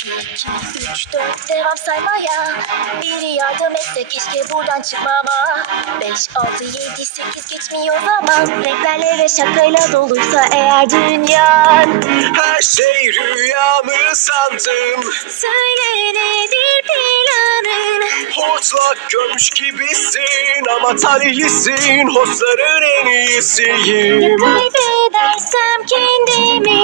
Üç dört devam saymaya Biri yardım etse keşke buradan çıkmama Beş altı yedi sekiz geçmiyor zaman Renklerle ve şakayla doluysa eğer dünyan. Her şey rüyamı sandım. Söyle nedir planın? Hortlak görmüş gibisin Ama talihlisin. Hostların en Ya iyisiyim. Kaybedersem kendimi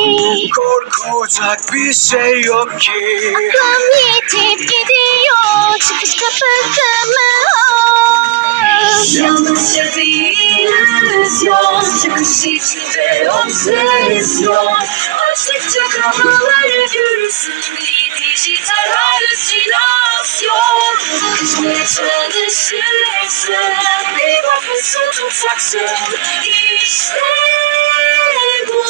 Korkacak bir şey yok ki. Aklım yitip gidiyor. Çıkış kapısı mı o? Yalnızca bir illüzyon Çıkış içinde obsesyon Açtıkça kapıları görürsün Bir dijital halüsinasyon Kaçmaya çalışırsın Bir bakmışsın tutaksın İşte bu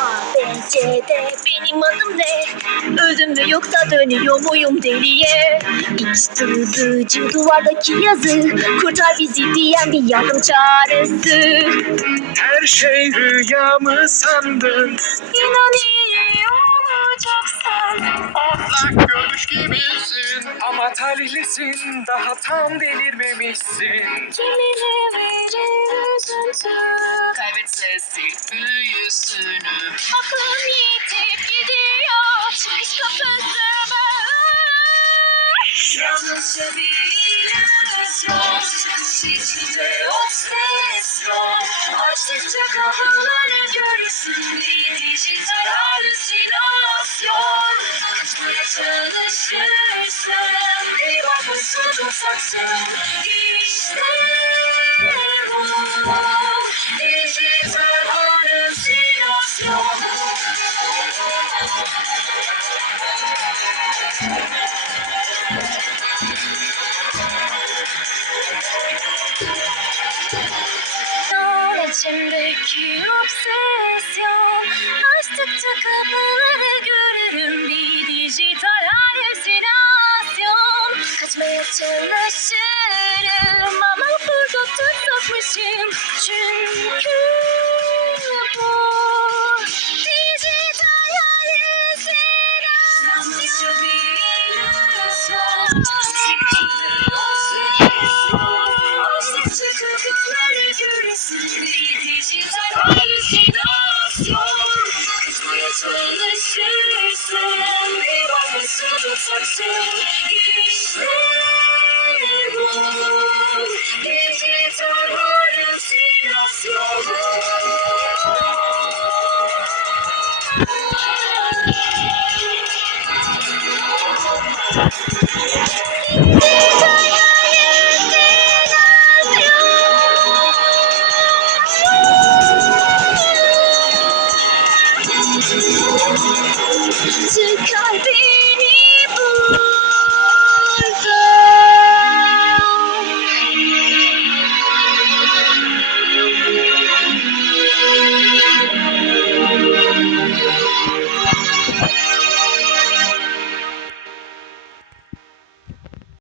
A, B, C, D benim adım ne? Öldüm mü yoksa dönüyor muyum deliye? X tırdıcı duvardaki yazı Kurtar bizi diyen bir yardım çağrısı Her şey rüyamı sandım İnan iyi Hortlak görmüş gibisin. Ama talihlisin Daha tam delirmemişsin. Kimine verir üzüntü Kaybetse sil büyüsünü. Aklım yitip gidiyor Çıkış kapısı mı? Yalnızca bir illüzyon Çıkış içinde obsesyon Açtıkça kapıları dijital halüsinasyon. Kaçmaya çalışırsın Bir bakmışsın tutaksın İşte bu. Dijital halüsinasyon Çalışırım Ama burada tutmakmışım Çünkü Kalbim